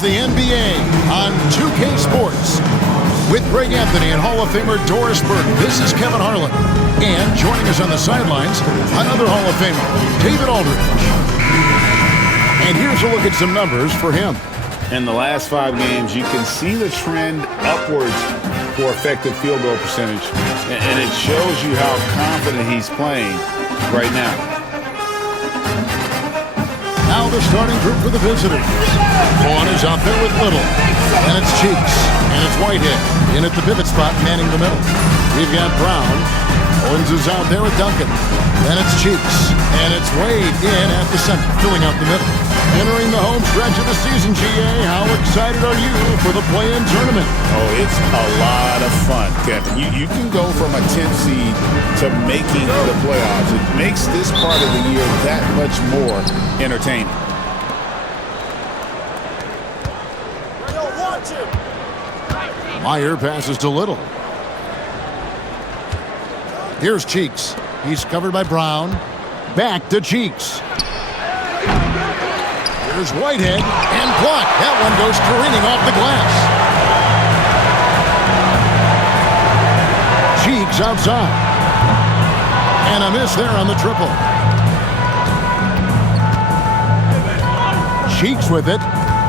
It's the NBA on 2K Sports. With Greg Anthony and Hall of Famer Doris Burton, this is Kevin Harlan. And joining us on the sidelines, another Hall of Famer, David Aldridge. And here's a look at some numbers for him. In the last 5 games, you can see the trend upwards for effective field goal percentage. And it shows you how confident he's playing right now. Now the starting group for the visitors. Vaughn is out there with Little. And it's Cheeks. And it's Whitehead in at the pivot spot, manning the middle. We've got Brown. Owens is out there with Duncan. Then it's Cheeks. And it's Wade in at the center, filling out the middle. Entering the home stretch of the season, GA. How excited are you for the play-in tournament? Oh, it's a lot of fun, Kevin. You can go from a 10th seed to making the playoffs. It makes this part of the year that much more entertaining. Meyer passes to Little. Here's Cheeks. He's covered by Brown. Back to Cheeks. Here's Whitehead and blocked. That one goes careening off the glass. Cheeks outside. And a miss there on the triple. Cheeks with it.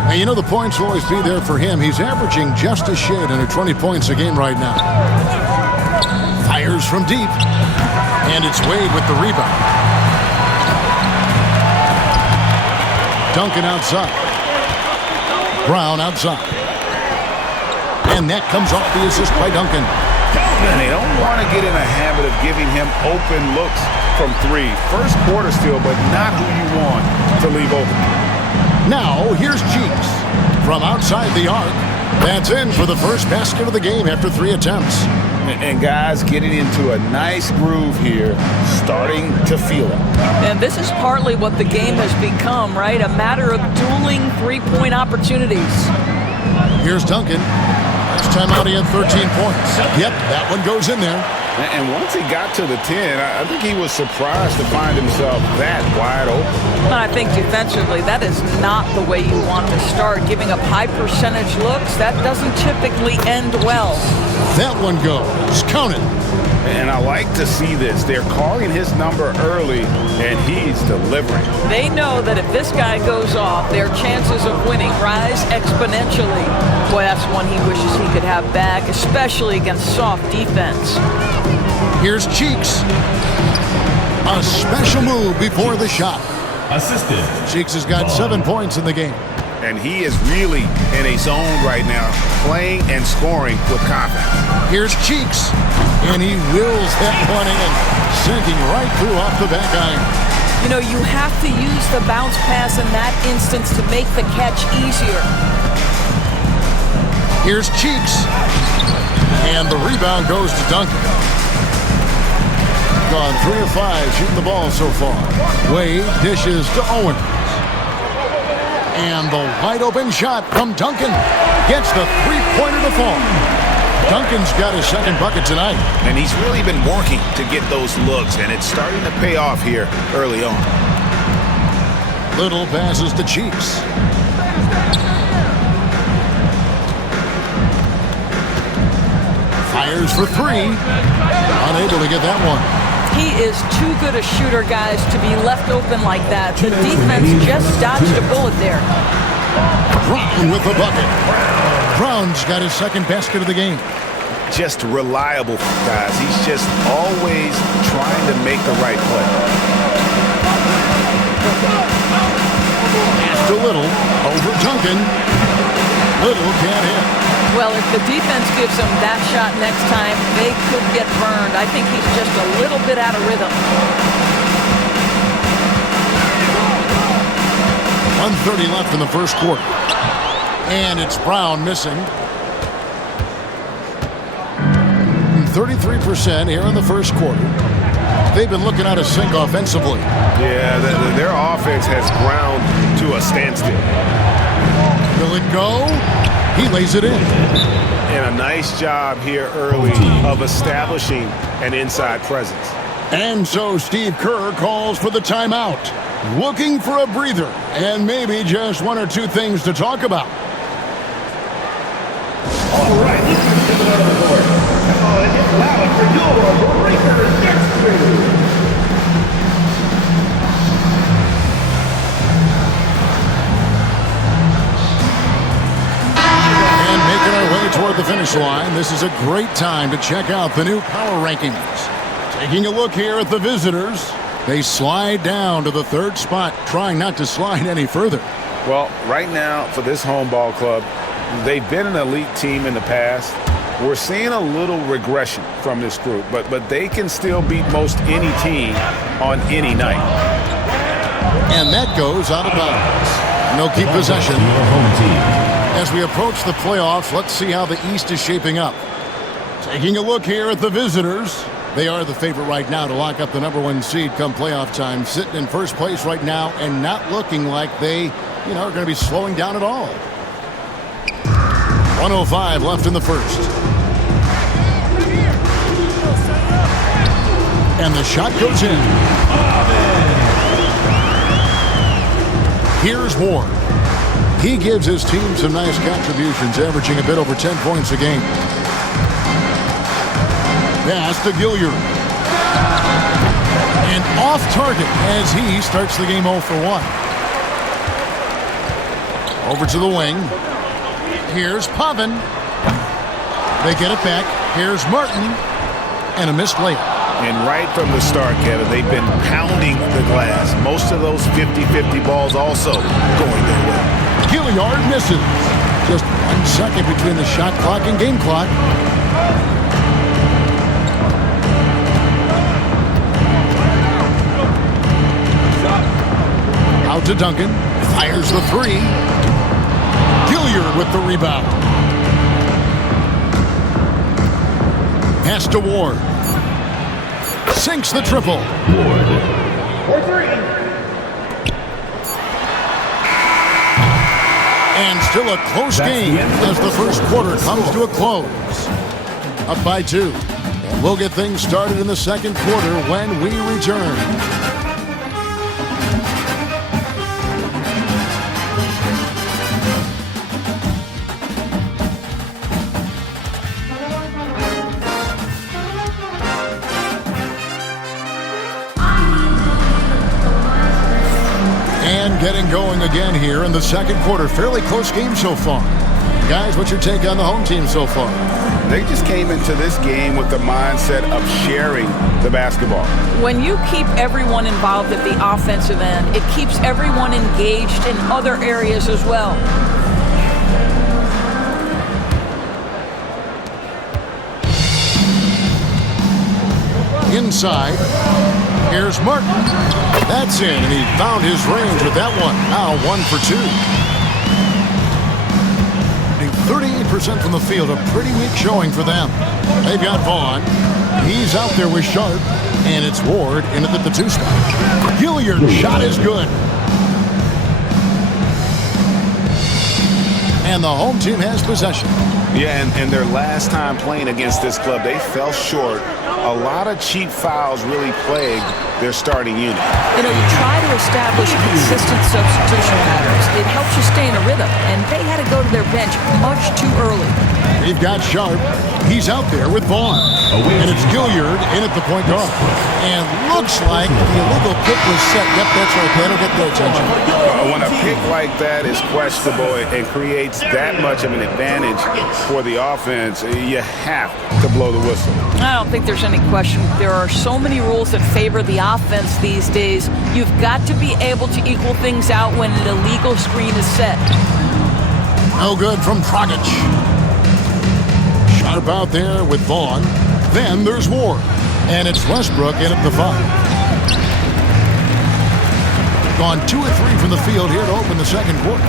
And you know the points will always be there for him. He's averaging just a shade under 20 points a game right now. Fires from deep. And it's Wade with the rebound. Duncan outside. Brown outside. And that comes off the assist by Duncan. And they don't want to get in a habit of giving him open looks from 3. First quarter still, but not who you want to leave open. Now, here's Cheeks. From outside the arc. That's in for the first basket of the game after 3 attempts. And guys getting into a nice groove here, starting to feel it. And this is partly what the game has become, right? A matter of dueling three-point opportunities. Here's Duncan. Last time out he had 13 points. Yep, that one goes in there. And once he got to the 10, I think he was surprised to find himself that wide open. And I think defensively, that is not the way you want to start. Giving up high percentage looks, that doesn't typically end well. That one goes. Count it. And I like to see this. They're calling his number early, and he's delivering. They know that if this guy goes off, their chances of winning rise exponentially. Boy, that's one he wishes he could have back, especially against soft defense. Here's Cheeks. A special move before the shot. Assisted. Cheeks has got 7 points in the game. And he is really in a zone right now, playing and scoring with confidence. Here's Cheeks. And he wills that one in, sinking right through off the back iron. You know, you have to use the bounce pass in that instance to make the catch easier. Here's Cheeks. And the rebound goes to Duncan. Gone 3 of 5 shooting the ball so far. Wade dishes to Owens. And the wide open shot from Duncan gets the three-pointer to fall. Duncan's got his second bucket tonight. And he's really been working to get those looks, and it's starting to pay off here early on. Little passes to Cheeks. Fires for 3. Unable to get that one. He is too good a shooter, guys, to be left open like that. The defense just dodged a bullet there. Brown with the bucket. Brown's got his second basket of the game. Just reliable, guys. He's just always trying to make the right play. Pass to Little. Over Duncan. Little can't hit. Well, if the defense gives him that shot next time, they could get burned. I think he's just a little bit out of rhythm. 1:30 left in the first quarter. And it's Brown missing. 33% here in the first quarter. They've been looking out of sync offensively. Yeah, their offense has ground to a standstill. Will it go? He lays it in. And a nice job here early of establishing an inside presence. And so Steve Kerr calls for the timeout. Looking for a breather and maybe just 1 or 2 things to talk about. All right, let's get it on the board. Oh, and it's loud for your breaker next through. And making our way toward the finish line, this is a great time to check out the new power rankings. Taking a look here at the visitors, they slide down to the 3rd spot, trying not to slide any further. Well, right now for this home ball club, they've been an elite team in the past. We're seeing a little regression from this group, but they can still beat most any team on any night. And that goes out of bounds. No keep possession. Home team. As we approach the playoffs, let's see how the East is shaping up. Taking a look here at the visitors. They are the favorite right now to lock up the #1 seed come playoff time. Sitting in first place right now and not looking like they, are going to be slowing down at all. 1:05 left in the first. And the shot goes in. Here's Ward. He gives his team some nice contributions, averaging a bit over 10 points a game. Pass to Gilliard. And off target as he starts the game 0 for 1. Over to the wing. Here's Pavin. They get it back. Here's Martin. And a missed layup. And right from the start, Kevin, they've been pounding the glass. Most of those 50-50 balls also going their way. Gilliard misses. Just 1 second between the shot clock and game clock. Out to Duncan. Fires the 3. Gilliard with the rebound. Pass to Ward. Sinks the triple. Ward. For 3. And still a close game as the first quarter comes to a close. Up by 2. And we'll get things started in the second quarter when we return. Getting going again here in the second quarter. Fairly close game so far. Guys, what's your take on the home team so far? They just came into this game with the mindset of sharing the basketball. When you keep everyone involved at the offensive end, it keeps everyone engaged in other areas as well. Inside. Here's Martin. That's in, and he found his range with that one. Now 1 for 2. 38% from the field, a pretty weak showing for them. They've got Vaughn. He's out there with Sharp, and it's Ward in at the 2 spot. Gilliard's shot is good. And the home team has possession. Yeah, and their last time playing against this club, they fell short. A lot of cheap fouls really plagued their starting unit. You try to establish consistent substitution patterns. It helps you stay in a rhythm, and they had to go to their bench much too early. They've got Sharp. He's out there with Vaughn. And it's Gilliard in at the point guard. And looks like the illegal kick was set. Yep, that's right. That'll get their attention. When a pick like that is questionable and creates that much of an advantage for the offense, you have to blow the whistle. I don't think there's any question. There are so many rules that favor the offense these days. You've got to be able to equal things out when an illegal screen is set. No good from Dragic. Sharp out there with Vaughn. Then there's Ward. And it's Westbrook in at the 5. Gone 2 of 3 from the field here to open the second quarter.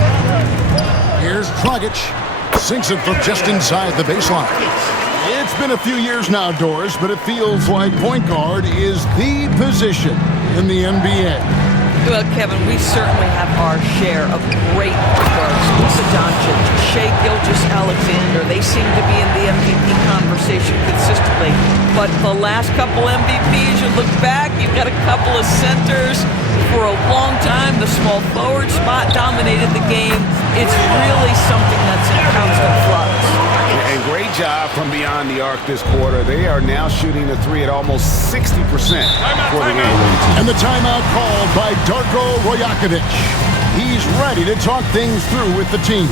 Here's Dragic. Sinks it from just inside the baseline. It's been a few years now, Doris, but it feels like point guard is the position in the NBA. Well, Kevin, we certainly have our share of great point guards. Luka Doncic, Shai Gilgeous-Alexander, they seem to be in the MVP conversation consistently. But the last couple MVPs, you look back, you've got a couple of centers. For a long time, the small forward spot dominated the game. It's really something that's in constant flux. arc this quarter. They are now shooting the three at almost 60% for the game. And the timeout called by Darko Rojakovic. He's ready to talk things through with the team.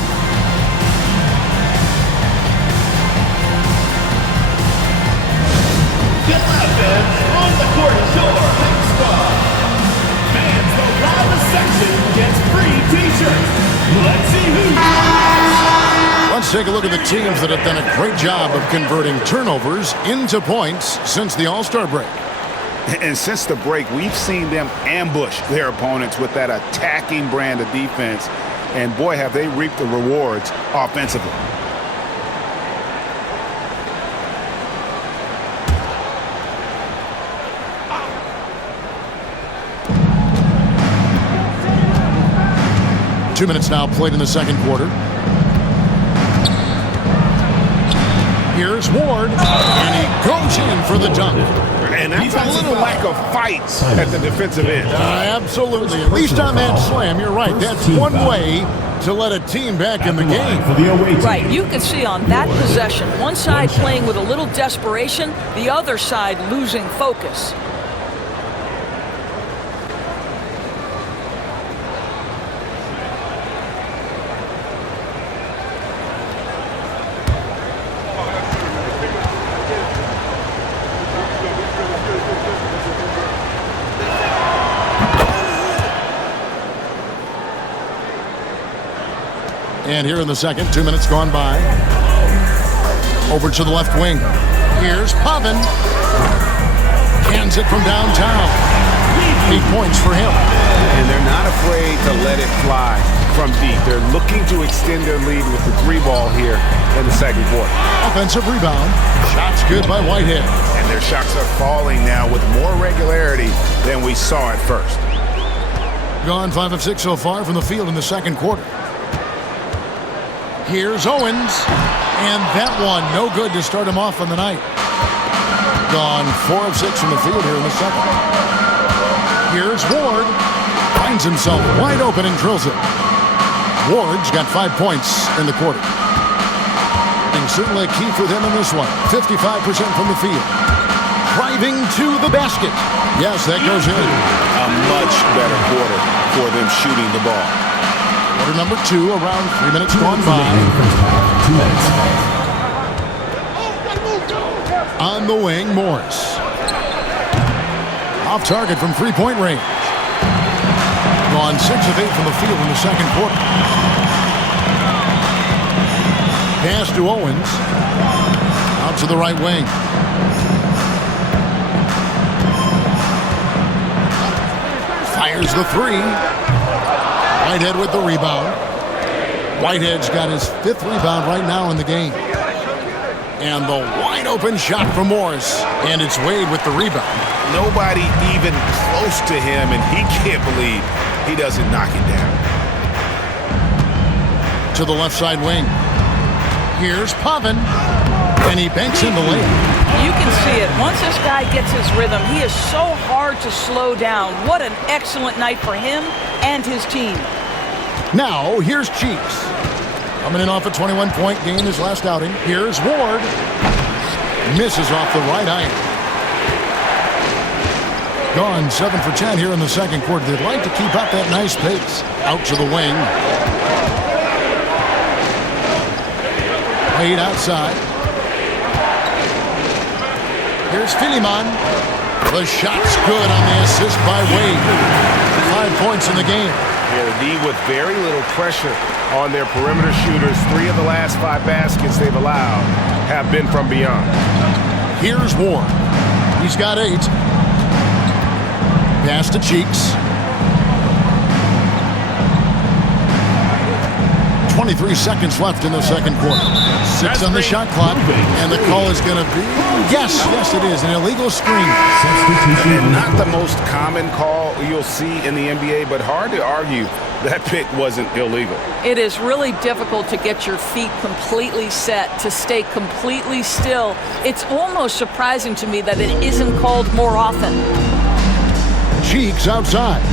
Get offense on the court is your home spot. Fans, the loudest section gets free t-shirts. Let's see who's Let's take a look at the teams that have done a great job of converting turnovers into points since the All-Star break. And since the break, we've seen them ambush their opponents with that attacking brand of defense. And boy, have they reaped the rewards offensively. Two minutes now played in the second quarter. Here's Ward, and he goes in for the dunk. And that's a little lack of fight at the defensive end. Absolutely. At least on that slam, you're right. That's one way to let a team back in the game. Right, you can see on that possession, one side playing with a little desperation, the other side losing focus. And here in the second, 2 minutes gone by. Over to the left wing. Here's Pavin. Cans it from downtown. 8 points for him. And they're not afraid to let it fly from deep. They're looking to extend their lead with the three ball here in the second quarter. Offensive rebound. Shots good by Whitehead. And their shots are falling now with more regularity than we saw at first. Gone 5 of 6 so far from the field in the second quarter. Here's Owens, and that one no good to start him off on the night. Gone 4 of 6 from the field here in the second. Here's Ward, finds himself wide open and drills it. Ward's got 5 points in the quarter. And certainly a key for them in this one. 55% from the field. Driving to the basket. Yes, that goes in. A much better quarter for them shooting the ball. Quarter number 2, around 3 minutes gone by. 2 minutes. On the wing, Morris. Off target from three-point range. Gone 6 of 8 from the field in the second quarter. Pass to Owens. Out to the right wing. Fires the three. Whitehead with the rebound. Whitehead's got his 5th rebound right now in the game. And the wide open shot from Morris. And it's Wade with the rebound. Nobody even close to him, and he can't believe he doesn't knock it down. To the left side wing. Here's Pavin. And he banks in the layup. You can see it. Once this guy gets his rhythm, he is so hard to slow down. What an excellent night for him and his team. Now, here's Cheeks. Coming in off a 21-point game his last outing. Here's Ward. Misses off the right iron. Gone 7 for 10 here in the second quarter. They'd like to keep up that nice pace. Out to the wing. Wade outside. Here's Filiman. The shot's good on the assist by Wade. 5 points in the game. Yeah, the D with very little pressure on their perimeter shooters. 3 of the last 5 baskets they've allowed have been from beyond. Here's Ward. He's got 8. Pass to Cheeks. 23 seconds left in the second quarter. 6 on the shot clock, and the call is going to be, yes, it is, an illegal screen. And not the most common call you'll see in the NBA, but hard to argue that pick wasn't illegal. It is really difficult to get your feet completely set, to stay completely still. It's almost surprising to me that it isn't called more often. Cheeks outside.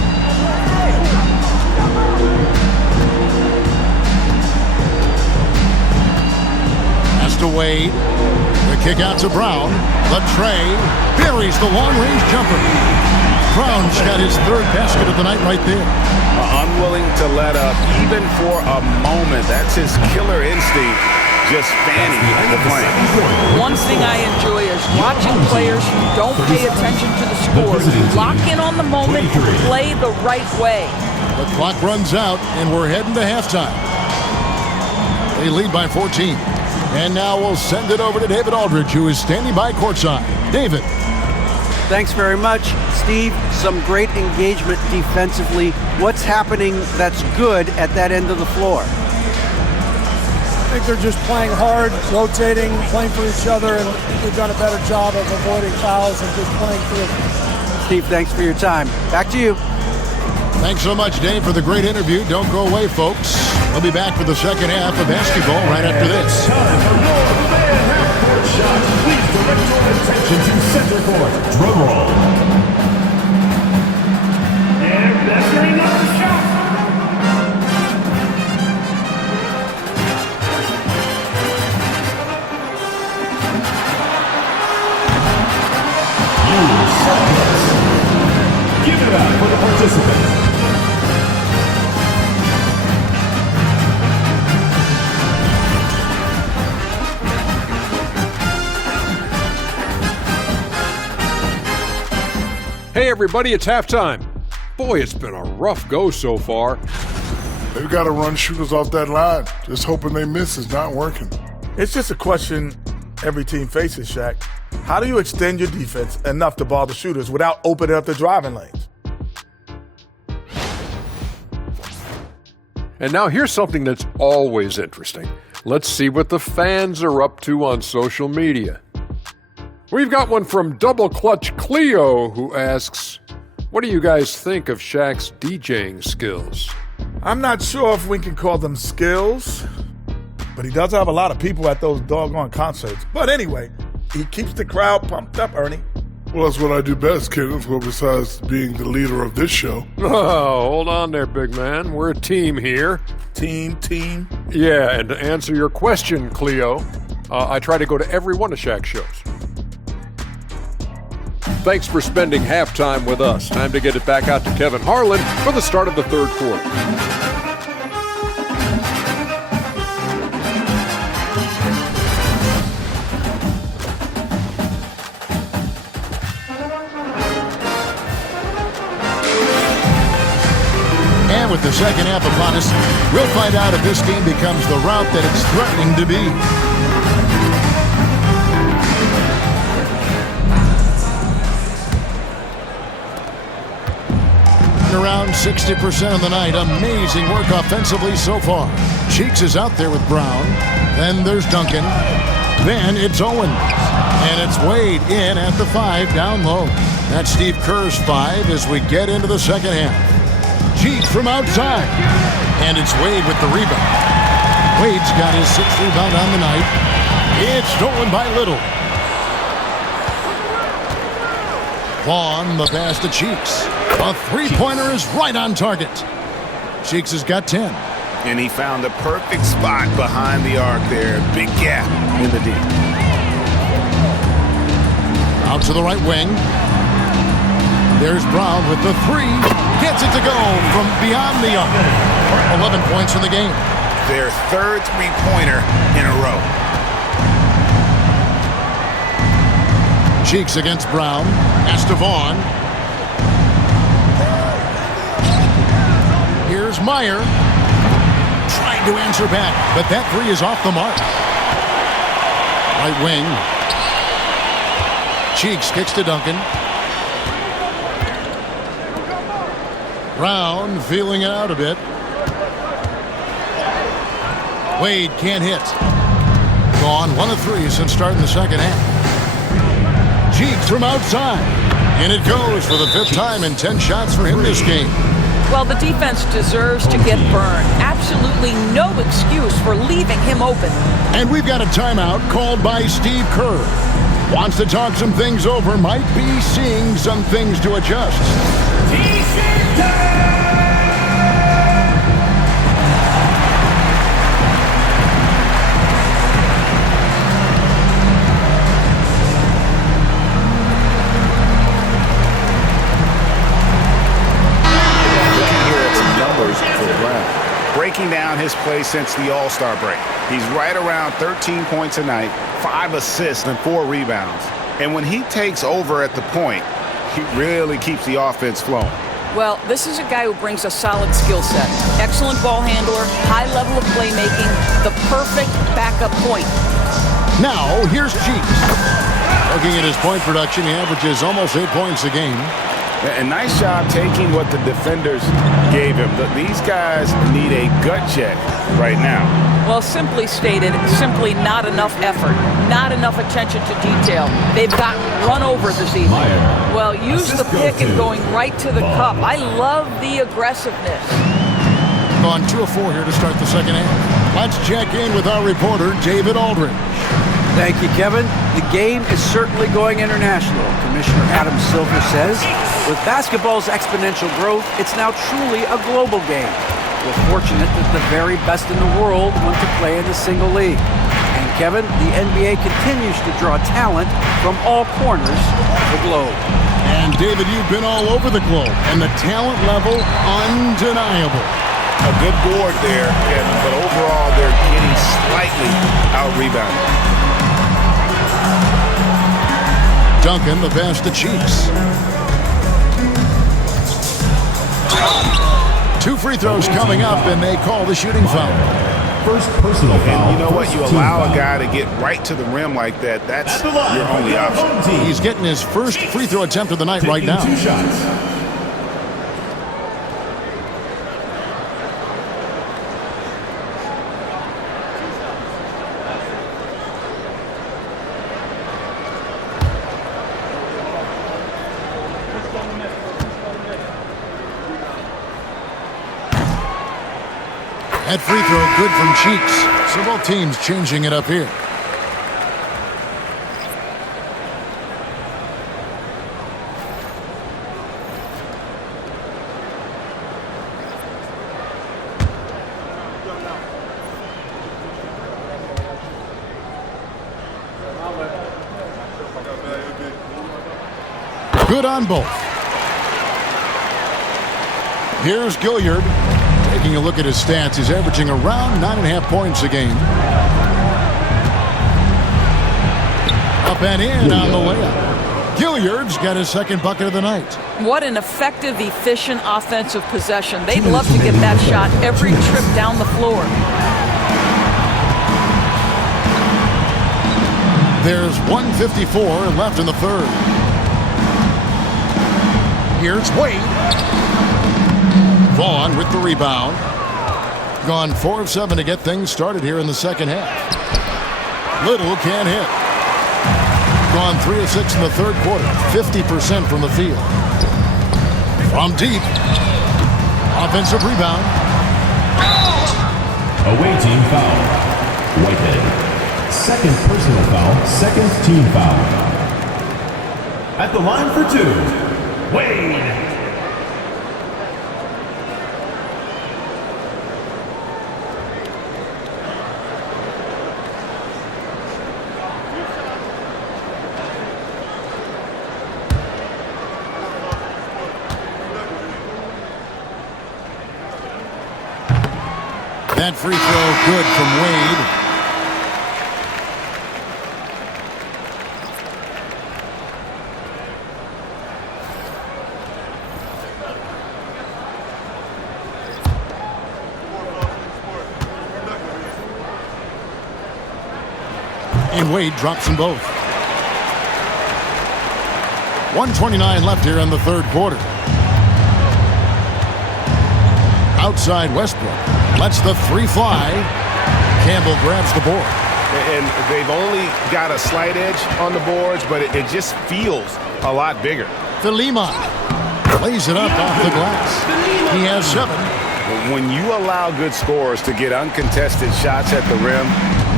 To Wade. The kick out to Brown. The tray buries the long-range jumper. Brown's got his third basket of the night right there. Unwilling to let up even for a moment. That's his killer instinct, just fanning the flame. One thing I enjoy is watching players who don't pay attention to the score. Lock in on the moment and play the right way. The clock runs out, and we're heading to halftime. They lead by 14. And now we'll send it over to David Aldridge, who is standing by courtside. David. Thanks very much, Steve. Some great engagement defensively. What's happening that's good at that end of the floor? I think they're just playing hard, rotating, playing for each other, and they've done a better job of avoiding fouls and just playing through. Steve, thanks for your time. Back to you. Thanks so much, Dave, for the great interview. Don't go away, folks. We'll be back for the second half of basketball right after this. Time for your man half-court shot. Please direct your attention to center court. Drum roll. And measuring up the shot. Give it up for the participants. Hey everybody, it's halftime. Boy, it's been a rough go so far. They've got to run shooters off that line. Just hoping they miss is not working. It's just a question every team faces, Shaq. How do you extend your defense enough to ball the shooters without opening up the driving lanes? And now here's something that's always interesting. Let's see what the fans are up to on social media. We've got one from Double Clutch Cleo who asks, what do you guys think of Shaq's DJing skills? I'm not sure if we can call them skills, but he does have a lot of people at those doggone concerts. But anyway, he keeps the crowd pumped up, Ernie. Well, that's what I do best, Kenneth. Well, besides being the leader of this show. Oh, hold on there, big man. We're a team here. Team. Yeah, and to answer your question, Cleo, I try to go to every one of Shaq's shows. Thanks for spending halftime with us. Time to get it back out to Kevin Harlan for the start of the third quarter. And with the second half upon us, we'll find out if this game becomes the route that it's threatening to be. Around 60% of the night. Amazing work offensively so far. Cheeks is out there with Brown. Then there's Duncan. Then it's Owens. And it's Wade in at the 5 down low. That's Steve Kerr's 5 as we get into the second half. Cheeks from outside. And it's Wade with the rebound. Wade's got his 6th rebound on the night. It's stolen by Little. Vaughn, the pass to Cheeks. A three-pointer is right on target. Cheeks has got 10. And he found the perfect spot behind the arc there. Big gap in the D. Out to the right wing. There's Brown with the 3. Gets it to go from beyond the arc. 11 points in the game. Their third three-pointer in a row. Cheeks against Brown. Pass to Vaughn. Here's Meyer. Trying to answer back, but that 3 is off the mark. Right wing. Cheeks kicks to Duncan. Brown feeling it out a bit. Wade can't hit. Gone 1 of 3 since starting the second half. Cheeks from outside. And it goes for the 5th time in 10 shots for him this game. Well, the defense deserves to get burned. Absolutely no excuse for leaving him open. And we've got a timeout called by Steve Kerr. Wants to talk some things over, might be seeing some things to adjust. T-shirt time! play since the All-Star break. He's right around 13 points a night, 5 assists, and 4 rebounds. And when he takes over at the point, he really keeps the offense flowing. Well, this is a guy who brings a solid skill set. Excellent ball handler, high level of playmaking, the perfect backup point. Now, here's Cheeks. Looking at his point production, he averages almost 8 points a game. A nice job taking what the defenders gave him. These guys need a gut check right now. Well, simply stated, simply not enough effort, not enough attention to detail. They've gotten run over this evening. Well, use the pick and going right to the cup. I love the aggressiveness. On 2 of 4 here to start the second half. Let's check in with our reporter, David Aldridge. Thank you, Kevin. The game is certainly going international. Commissioner Adam Silver says, with basketball's exponential growth, it's now truly a global game. We're fortunate that the very best in the world want to play in the single league. And Kevin, the NBA continues to draw talent from all corners of the globe. And David, you've been all over the globe, and the talent level undeniable. A good board there, Kevin, but overall they're getting slightly out-rebounded. Duncan, the pass to Cheeks. 2 free throws coming up, and they call the shooting foul. First personal foul. And you know what? You allow a guy to get right to the rim like that. That's your only option. He's getting his first free throw attempt of the night right now. 2 shots. That free throw good from Cheeks. So both teams changing it up here. Good on both. Here's Gilliard. Taking a look at his stats, he's averaging around 9.5 points a game. Up and in on the layup. Gilliard's got his second bucket of the night. What an effective, efficient offensive possession. They'd love to get that shot every trip down the floor. There's 1:54 left in the third. Here's Wade. Vaughn with the rebound. Gone 4 of 7 to get things started here in the second half. Little can't hit. Gone 3 of 6 in the third quarter. 50% from the field. From deep. Offensive rebound. Away team foul. Whitehead. Second personal foul. Second team foul. At the line for 2. Wade. That free throw good from Wade. And Wade drops them both. 1:29 left here in the third quarter. Outside Westbrook. Lets the 3 fly. Campbell grabs the board. And they've only got a slight edge on the boards, but it just feels a lot bigger. Philima lays it up off the glass. He has 7. When you allow good scorers to get uncontested shots at the rim,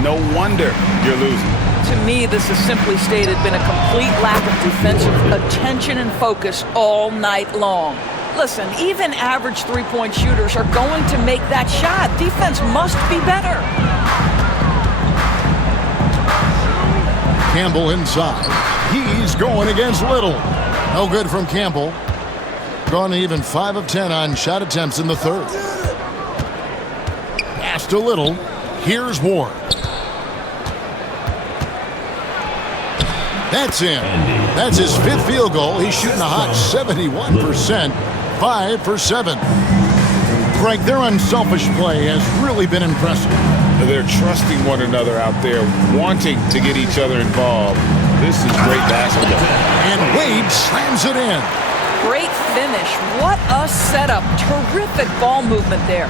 no wonder you're losing. To me, this has simply stated been a complete lack of defensive attention and focus all night long. Listen, even average three-point shooters are going to make that shot. Defense must be better. Campbell inside. He's going against Little. No good from Campbell. Gone even 5 of 10 on shot attempts in the third. Pass to Little. Here's Ward. That's in. That's his 5th field goal. He's shooting a hot 71%. 5 for 7. Greg, their unselfish play has really been impressive. They're trusting one another out there, wanting to get each other involved. This is great basketball. And Wade slams it in. Great finish. What a setup. Terrific ball movement there.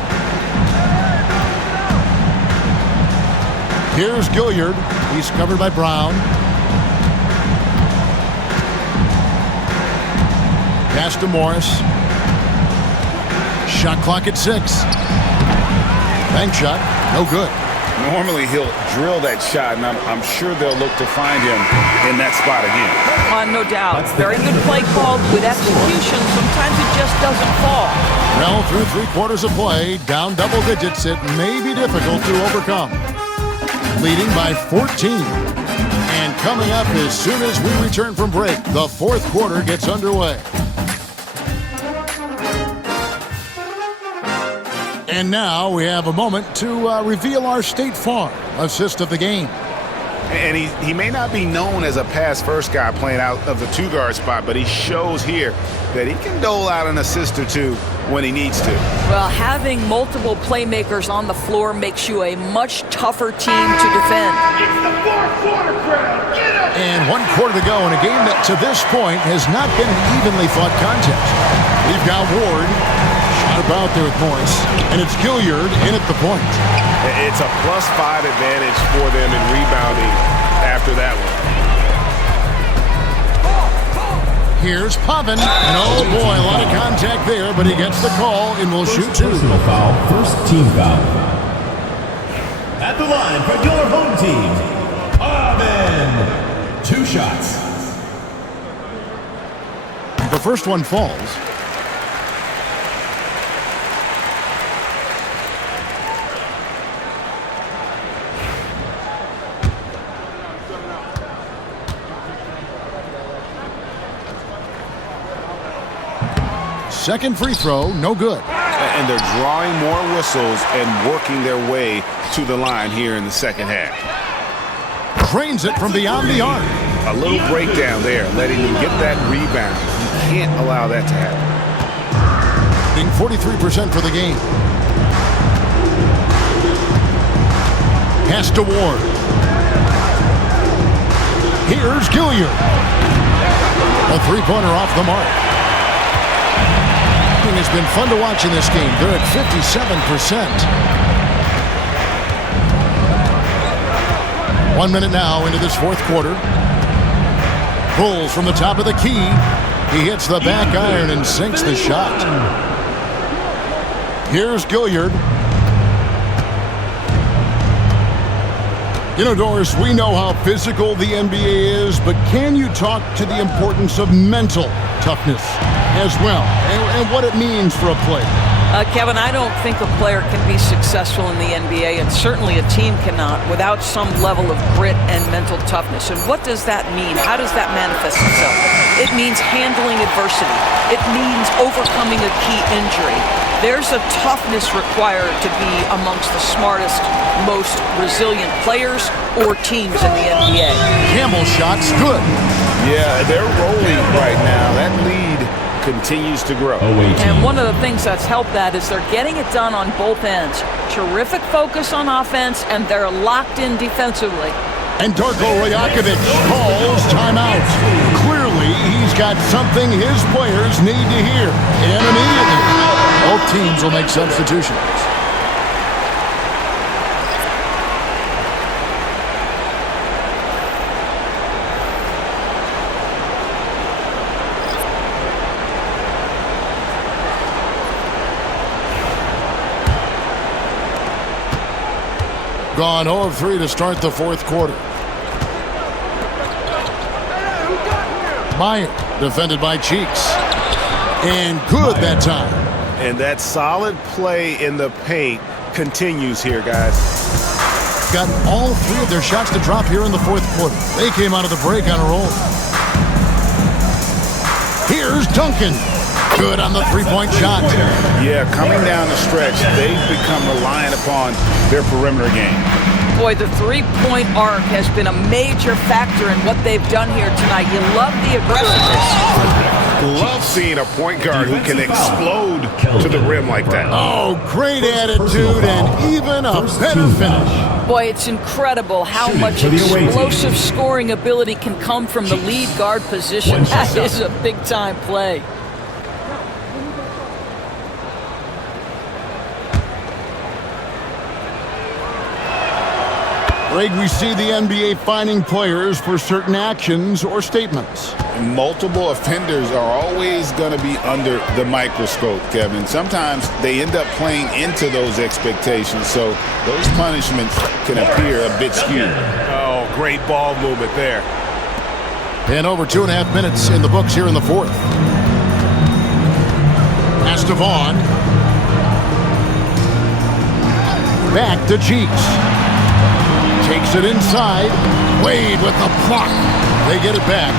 Here's Gilliard. He's covered by Brown. Pass to Morris. Shot clock at 6. Bank shot, no good. Normally he'll drill that shot, and I'm sure they'll look to find him in that spot again. No doubt. Very good play called with execution. Sometimes it just doesn't fall. Well, through 3/4 of play, down double digits, it may be difficult to overcome. Leading by 14. And coming up as soon as we return from break, the 4th quarter gets underway. And now we have a moment to reveal our State Farm assist of the game. And he may not be known as a pass-first guy playing out of the 2-guard spot, but he shows here that he can dole out an assist or two when he needs to. Well, having multiple playmakers on the floor makes you a much tougher team to defend. It's the 4th quarter crowd. Get up! And 1 quarter to go in a game that to this point has not been an evenly fought contest. We've got Ward. Out there with Morris, and it's Gilliard in at the point. It's a +5 advantage for them in rebounding after that one. Here's Pavin, and oh boy, a lot of contact there, but he gets the call and will shoot 2. Personal foul, first team foul. At the line for your home team, Pavin. 2 shots. The first one falls. Second free throw, no good. And they're drawing more whistles and working their way to the line here in the second half. Drains it from beyond the arc. A little breakdown there, letting them get that rebound. You can't allow that to happen. Being 43% for the game. Pass to Ward. Here's Gilliard. A 3-pointer off the mark. It's been fun to watch in this game. They're at 57%. 1 minute now into this 4th quarter. Pulls from the top of the key. He hits the back iron and sinks the shot. Here's Gilliard. You know, Doris, we know how physical the NBA is, but can you talk to the importance of mental toughness as well, and what it means for a player? Kevin, I don't think a player can be successful in the NBA, and certainly a team cannot, without some level of grit and mental toughness. And what does that mean? How does that manifest itself? It means handling adversity. It means overcoming a key injury. There's a toughness required to be amongst the smartest, most resilient players or teams in the NBA. Campbell shot's good. Yeah, they're rolling right now. That lead continues to grow. And one of the things that's helped that is they're getting it done on both ends. Terrific focus on offense, and they're locked in defensively. And Darko Rajakovic calls timeout. Clearly, he's got something his players need to hear. And immediately, both teams will make substitutions. Gone 0 of 3 to start the 4th quarter. Meyer, defended by Cheeks. And good that time. And that solid play in the paint continues here, guys. Got all 3 of their shots to drop here in the 4th quarter. They came out of the break on a roll. Here's Duncan. Good on the three-point shot. Yeah, coming down the stretch, they've become reliant upon their perimeter game. Boy, the three-point arc has been a major factor in what they've done here tonight. You love the aggressiveness. Love seeing a point guard who can explode to the rim like that. Oh, great attitude and even a better finish. Boy, it's incredible how much explosive scoring ability can come from the lead guard position. That is a big-time play. Greg, we see the NBA fining players for certain actions or statements. Multiple offenders are always going to be under the microscope, Kevin. Sometimes they end up playing into those expectations, so those punishments can appear a bit skewed. Oh, great ball movement there. And over 2.5 minutes in the books here in the fourth. Pass to Vaughn. Back to Cheeks. Takes it inside. Wade with the block. They get it back.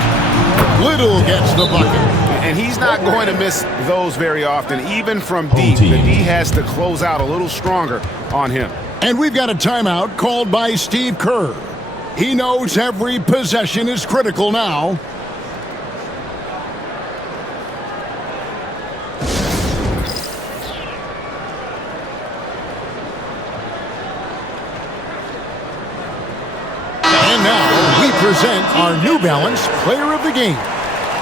Little gets the bucket. And he's not going to miss those very often, even from deep. The D has to close out a little stronger on him. And we've got a timeout called by Steve Kerr. He knows every possession is critical now. And now we present our New Balance Player of the Game.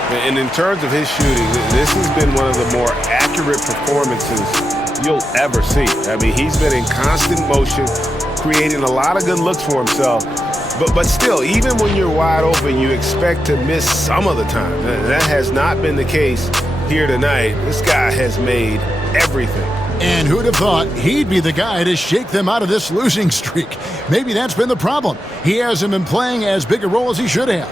And in terms of his shooting, this has been one of the more accurate performances you'll ever see. I mean, he's been in constant motion, creating a lot of good looks for himself. But still, even when you're wide open, you expect to miss some of the time. That has not been the case here tonight. This guy has made everything. And who'd have thought he'd be the guy to shake them out of this losing streak? Maybe that's been the problem. He hasn't been playing as big a role as he should have.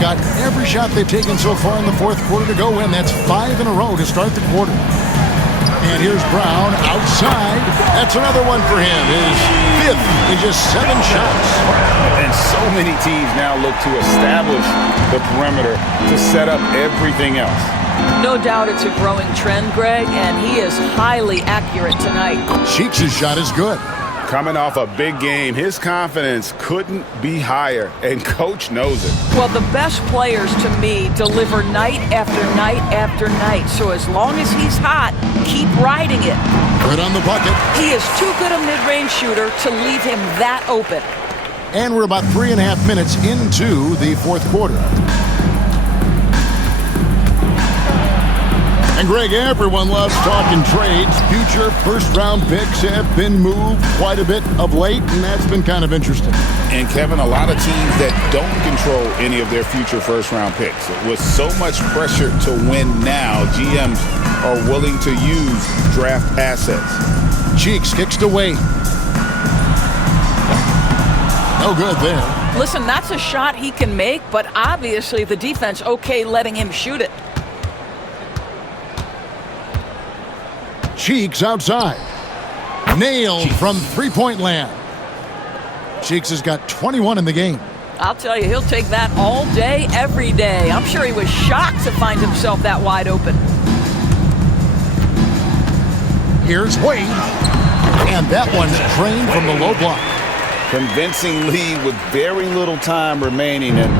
Got every shot they've taken so far in the fourth quarter to go in. That's 5 in a row to start the quarter. And here's Brown outside. That's another one for him. His 5th in just 7 shots. And so many teams now look to establish the perimeter to set up everything else. No doubt it's a growing trend, Greg, and he is highly accurate tonight. Cheeks' shot is good. Coming off a big game, his confidence couldn't be higher, and Coach knows it. Well, the best players, to me, deliver night after night after night. So as long as he's hot, keep riding it. Good on the bucket. He is too good a mid-range shooter to leave him that open. And we're about 3.5 minutes into the fourth quarter. And Greg, everyone loves talking trades. Future first-round picks have been moved quite a bit of late, and that's been kind of interesting. And Kevin, a lot of teams that don't control any of their future first-round picks. With so much pressure to win now, GMs are willing to use draft assets. Cheeks kicks to Wade. No good there. Listen, that's a shot he can make, but obviously the defense okay letting him shoot it. Cheeks outside. Nailed from three-point land. Cheeks has got 21 in the game. I'll tell you, he'll take that all day, every day. I'm sure he was shocked to find himself that wide open. Here's Wade. And that one's drained from the low block. Convincing lead with very little time remaining, and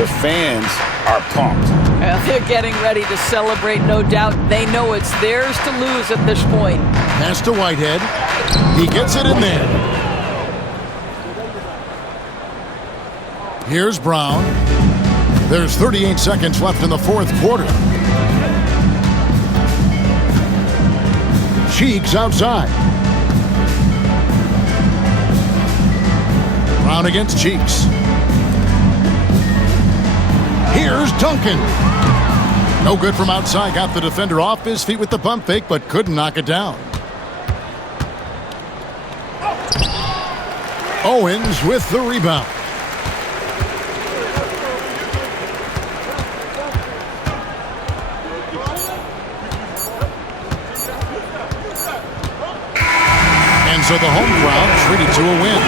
the fans are pumped. Well, they're getting ready to celebrate, no doubt. They know it's theirs to lose at this point. Pass to Whitehead. He gets it in there. Here's Brown. There's 38 seconds left in the fourth quarter. Cheeks outside. Brown against Cheeks. Here's Duncan. No good from outside. Got the defender off his feet with the pump fake, but couldn't knock it down. Owens with the rebound. And fans of the home crowd treated to a win.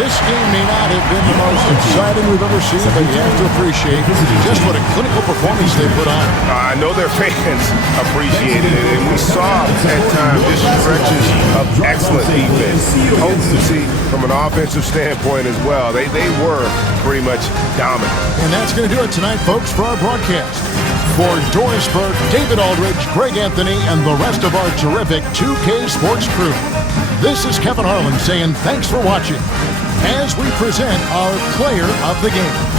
This game may not have been the most exciting we've ever seen, but you have to appreciate just what a clinical performance they put on. I know their fans appreciated it, and we saw at times just stretches of excellent defense. Potency from an offensive standpoint as well. They were pretty much dominant. And that's going to do it tonight, folks, for our broadcast. For Doris Burke, David Aldridge, Greg Anthony, and the rest of our terrific 2K Sports crew, this is Kevin Harlan saying thanks for watching as we present our player of the game.